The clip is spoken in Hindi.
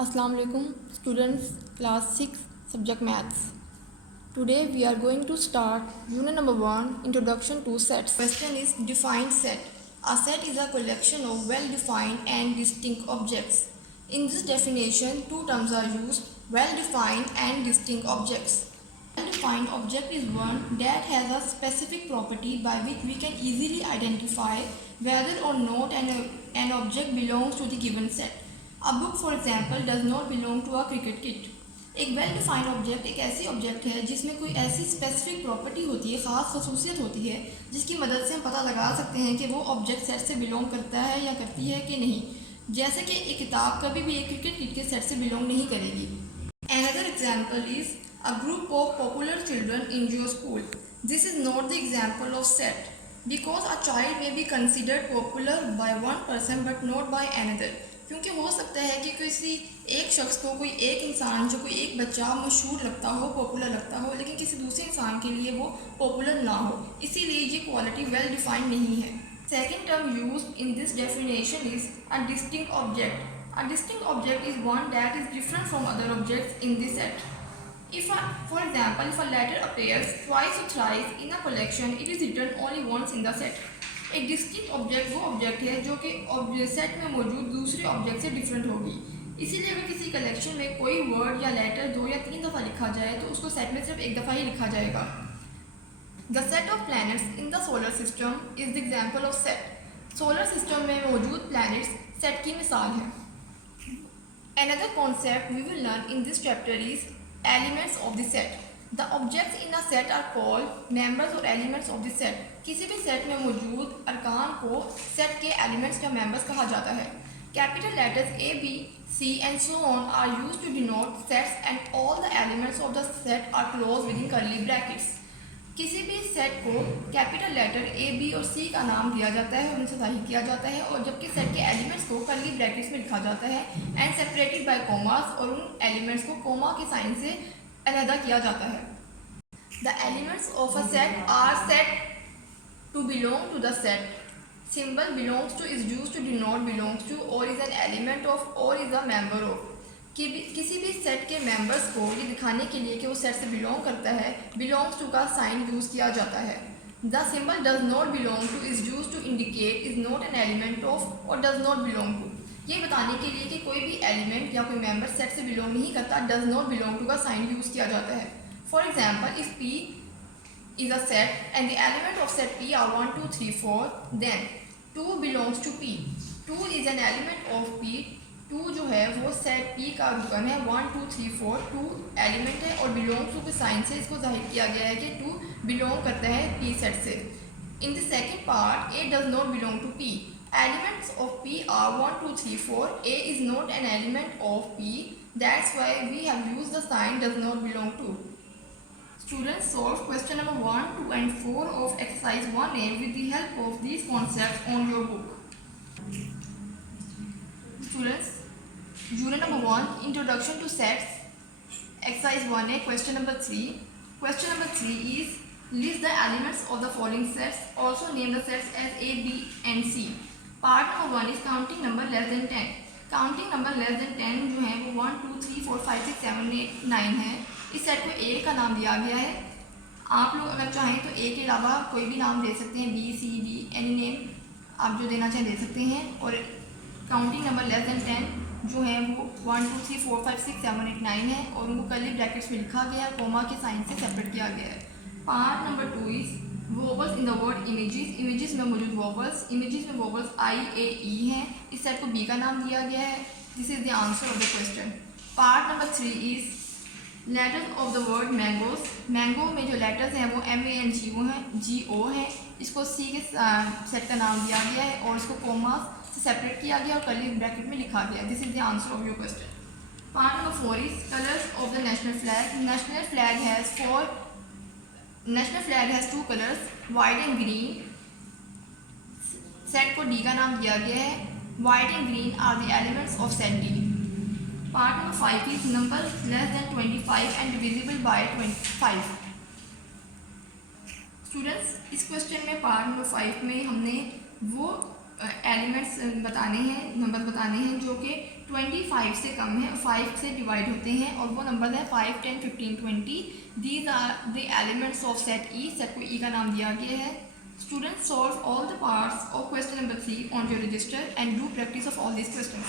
Assalamu alaikum students, class 6 subject maths. Today we are going to start unit number 1, introduction to sets. Question is define set. A set is a collection of well defined and distinct objects. In this definition, two terms are used: well defined and distinct objects. Well defined object is one that has a specific property by which we can easily identify whether or not an object belongs to the given set. A book, for example, does not belong to a cricket kit. एक वेल डिफाइंड ऑब्जेक्ट एक ऐसी ऑब्जेक्ट है जिसमें कोई ऐसी स्पेसिफिक प्रॉपर्टी होती है, ख़ास खसूसियत होती है, जिसकी मदद से हम पता लगा सकते हैं कि वो ऑब्जेक्ट सेट से बिलोंग करता है या करती है कि नहीं। जैसे कि एक किताब कभी भी एक क्रिकेट किट के सेट से बिलोंग नहीं करेगी। Another example is a group of popular children in your school. This is not the example of set because a child may be considered popular by one person but not by another. क्योंकि हो सकता है कि किसी एक शख्स को, कोई एक इंसान जो कोई एक बच्चा मशहूर लगता हो, पॉपुलर लगता हो, लेकिन किसी दूसरे इंसान के लिए वो पॉपुलर ना हो, इसीलिए ये क्वालिटी वेल डिफाइंड नहीं है। Second term used in this definition is a distinct object. A distinct object is one that is different from other objects in the set. For example, if a letter appears twice or thrice in a collection, it is written only once in the set. एक डिस्टिंक्ट ऑब्जेक्ट वो ऑब्जेक्ट है जो कि सेट में मौजूद दूसरे ऑब्जेक्ट से डिफरेंट होगी। इसीलिए अगर किसी कलेक्शन में कोई वर्ड या लेटर 2 या 3 दफ़ा लिखा जाए तो उसको सेट में सिर्फ एक दफ़ा ही लिखा जाएगा। The set of planets in the solar system is the example of set. Solar system में मौजूद प्लैनेट्स सेट की मिसाल है। Another concept we will learn in this chapter is elements of the set. The objects in a set are called members or elements of the set. किसी भी सेट में मौजूद अरकान को सेट के एलिमेंट्स या मेंबर्स कहा जाता है. Capital letters A, B, C and so on are used to denote sets and all the elements of the set are closed within curly brackets. किसी भी सेट को कैपिटल लेटर ए, बी और सी का नाम दिया जाता है और उनसे जाहिर किया जाता है, और जबकि सेट के एलिमेंट्स को कर्ली ब्रैकेट्स में लिखा जाता है एंड सेपरेटेड बाय कॉमास, और उन एलिमेंट्स को कोमा के साइन से अलहदा किया जाता है. The elements of a set are set to belong to the set. Symbol belongs to is used to denote belongs to और इज एन एलिमेंट ऑफ और इज अ मेंबर ऑफ. किसी भी सेट के मेंबर्स को ये दिखाने के लिए कि वो सेट से बिलोंग करता है, बिलोंग्स टू का साइन यूज़ किया जाता है. The symbol does not belong to is use to indicate is not an element of और डज नॉट बिलोंग टू. ये बताने के लिए कि कोई भी एलिमेंट या कोई मेंबर सेट से बिलोंग नहीं करता, डज नॉट बिलोंग टू का साइन यूज़ किया जाता है. For example, if P is a set and the element of set P are 1, 2, 3, 4, then 2 belongs to P. 2 is an element of P. 2 जो है वो सेट P का रुकन है. 1, 2, 3, 4 2 एलिमेंट है और बिलोंग्स टू के साइन से इसको जाहिर किया गया है कि 2 बिलोंग करता है P सेट से. In the second part, A does not belong to P. Elements of P are 1, 2, 3, 4. A is not an element of P. That's why we have used the sign does not belong to. Students, solve question number 1, 2 and 4 of exercise 1A with the help of these concepts on your book. Students, unit number 1, introduction to sets, exercise 1A, question number 3. Question number 3 is list the elements of the following sets. Also name the sets as A, B and C. Part number 1 is counting number less than 10. Counting number less then 10 जो है वो 1, 2, 3, 4, 5, 6, 7, 8, 9 है. इस सेट को ए का नाम दिया गया है. आप लोग अगर चाहें तो ए के अलावा कोई भी नाम दे सकते हैं, बी, सी, डी, एनी नेम आप जो देना चाहें दे सकते हैं. और काउंटिंग नंबर लेस देन 10 जो है वो 1, 2, 3, 4, 5, 6, 7, 8, 9 है और उनको कर्ली ब्रैकेट्स में लिखा गया है, कोमा के साइन से सेपरेट किया गया है. Part number 2 is vowels in the word images. Images में मौजूद वोवल्स. इमेजेस में वोवल्स आई, ए, ई हैं. इस सेट को बी का नाम दिया गया है. This is the answer of the question. Part number 3 is letters of the word mangoes. Mango में जो लेटर्स हैं वो MANG वो हैं, GO हैं. इसको सी के सेट का नाम दिया गया है और इसको कोमा से सेपरेट किया गया और कर्ली ब्रैकेट में लिखा गया. This is the answer of your question. Part number 4 is colours of the national flag. National flag has 2 colours, white and green. Set को डी का नाम दिया गया है. White and green are the elements of set D. Part number 5 is number less than 25 and divisible by 25. Students, इस क्वेश्चन में पार्ट नंबर 5 में हमने वो एलिमेंट्स बताने हैं, नंबर बताने हैं जो कि 25 से कम है, 5 से डिवाइड होते हैं और वो नंबर है 5, 10, 15, 20। These are the elements of set E. Set को ई का नाम दिया गया है। Students solve all the parts of question number 3 on your register and do practice of all this question.